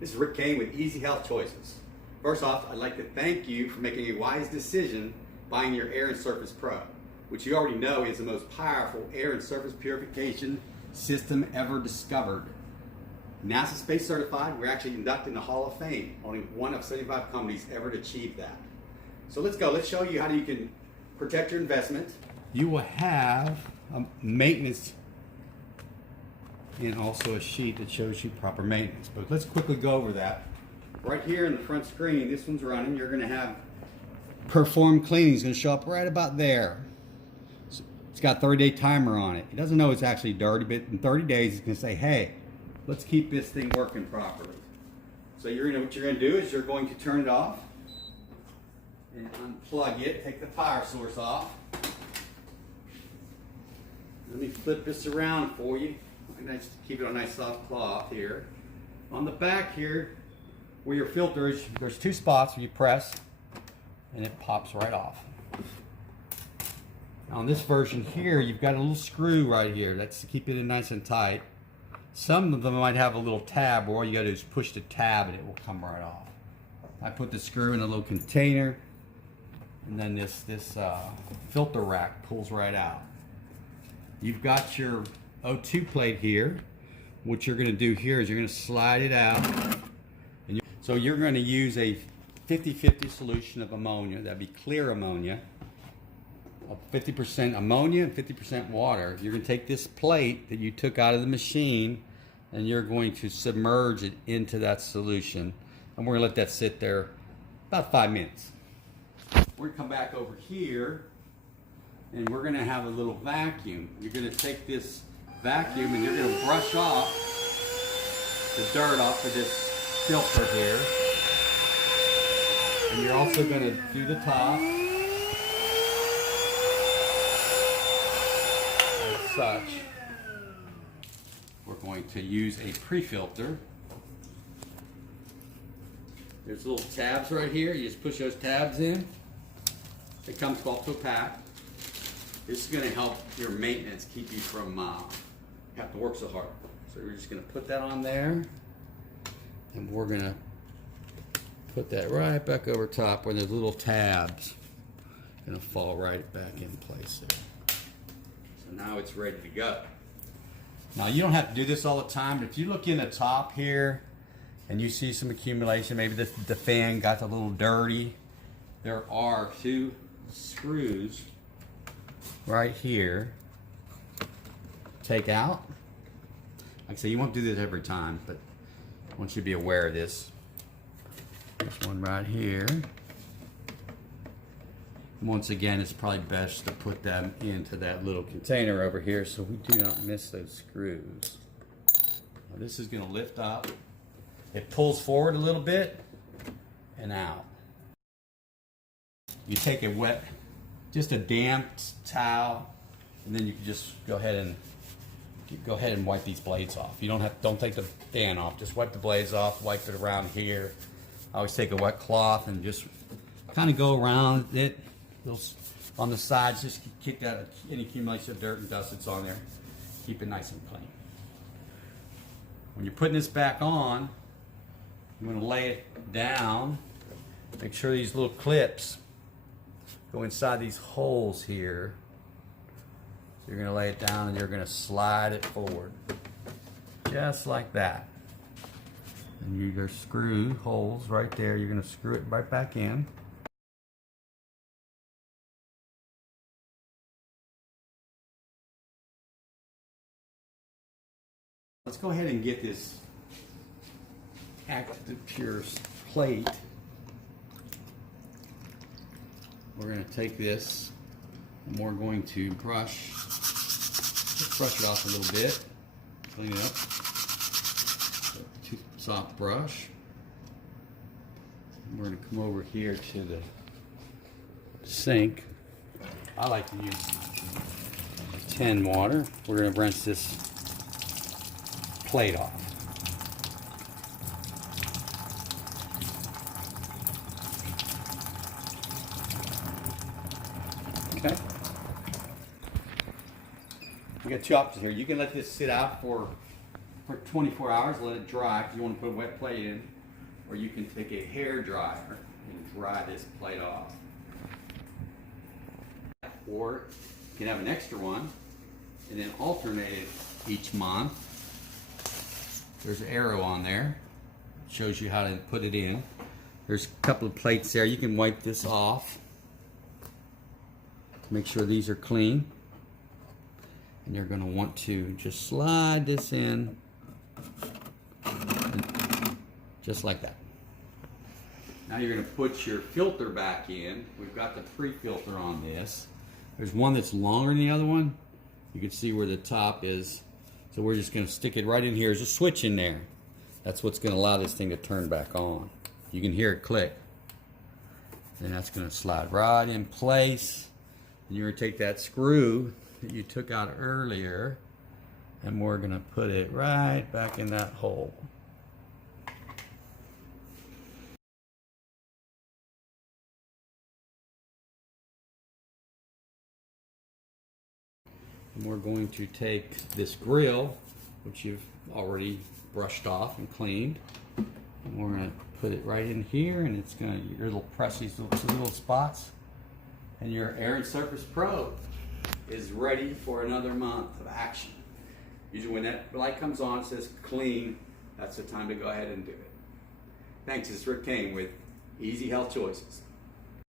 This is Rick Kane with Easy Health Choices. First off, I'd like to thank you for making a wise decision buying your Air and Surface Pro, which you already know is the most powerful air and surface purification system ever discovered. NASA Space Certified, we're actually inducted in the Hall of Fame. Only one of 75 companies ever to achieve that. So let's go. Let's show you how you can protect your investment. You will have a maintenance and also a sheet that shows you proper maintenance. But let's quickly go over that. Right here in the front screen, this one's running. You're going to have perform cleaning. It's going to show up right about there. So it's got a 30-day timer on it. It doesn't know it's actually dirty, but in 30 days it's going to say, hey, let's keep this thing working properly. So what you're going to do is you're going to turn it off and unplug it. Take the power source off. Let me flip this around for you. Nice, keep it on a nice soft cloth here. On the back here, where your filter is, there's two spots where you press and it pops right off. Now on this version here, you've got a little screw right here. That's to keep it in nice and tight. Some of them might have a little tab where all you gotta do is push the tab and it will come right off. I put the screw in a little container and then this filter rack pulls right out. You've got your O2 plate here. What you're going to do here is you're going to slide it out. And so you're going to use a 50-50 solution of ammonia. That'd be clear ammonia. 50% ammonia and 50% water. You're going to take this plate that you took out of the machine and you're going to submerge it into that solution. And we're going to let that sit there about 5 minutes. We're going to come back over here and we're going to have a little vacuum. You're going to take this vacuum and you're going to brush off the dirt off of this filter here. And you're also going to do the top as such. We're going to use a pre-filter. There's little tabs right here. You just push those tabs in. It comes off to a pack. This is going to help your maintenance, keep you from have to work so hard. So we're just going to put that on there and we're going to put that right back over top where there's little tabs. Going to fall right back in place there. So now it's ready to go. Now you don't have to do this all the time, but if you look in the top here and you see some accumulation, maybe the fan got a little dirty, there are two screws right here. Take out. Like I say, you won't do this every time, but I want you to be aware of this. This one right here. Once again, it's probably best to put them into that little container over here so we do not miss those screws. Now this is going to lift up. It pulls forward a little bit and out. You take a wet, just a damp towel, and then you can just go ahead and wipe these blades off. You don't take the fan off. Just wipe the blades off. Wipe it around here. I always take a wet cloth and just kind of go around it on the sides. Just keep that any accumulation of dirt and dust that's on there. Keep it nice and clean. When you're putting this back on, I'm going to lay it down. Make sure these little clips go inside these holes here. You're going to lay it down and you're going to slide it forward. Just like that. And your screw holes right there, you're going to screw it right back in. Let's go ahead and get this ActivePure plate. We're going to take this and we're going to brush it off a little bit, clean it up, soft brush. And we're going to come over here to the sink. I like to use tin water. We're going to rinse this plate off. Okay. We got two options here. You can let this sit out for for 24 hours, let it dry because you want to put a wet plate in, or you can take a hair dryer and dry this plate off. Or you can have an extra one and then alternate it each month. There's an arrow on there, shows you how to put it in. There's a couple of plates there. You can wipe this off. Make sure these are clean. And you're going to want to just slide this in just like that. Now you're going to put your filter back in. We've got the pre-filter on this. There's one that's longer than the other one. You can see where the top is. So we're just going to stick it right in here. There's a switch in there. That's what's going to allow this thing to turn back on. You can hear it click. And that's going to slide right in place. And you're going to take that screw that you took out earlier, and we're going to put it right back in that hole. And we're going to take this grill, which you've already brushed off and cleaned, and we're going to put it right in here, and it's going to, it'll press these little spots, and your Air and Surface Pro is ready for another month of action. Usually when that light comes on, it says clean, that's the time to go ahead and do it. Thanks, this is Rick Kane with Easy Health Choices.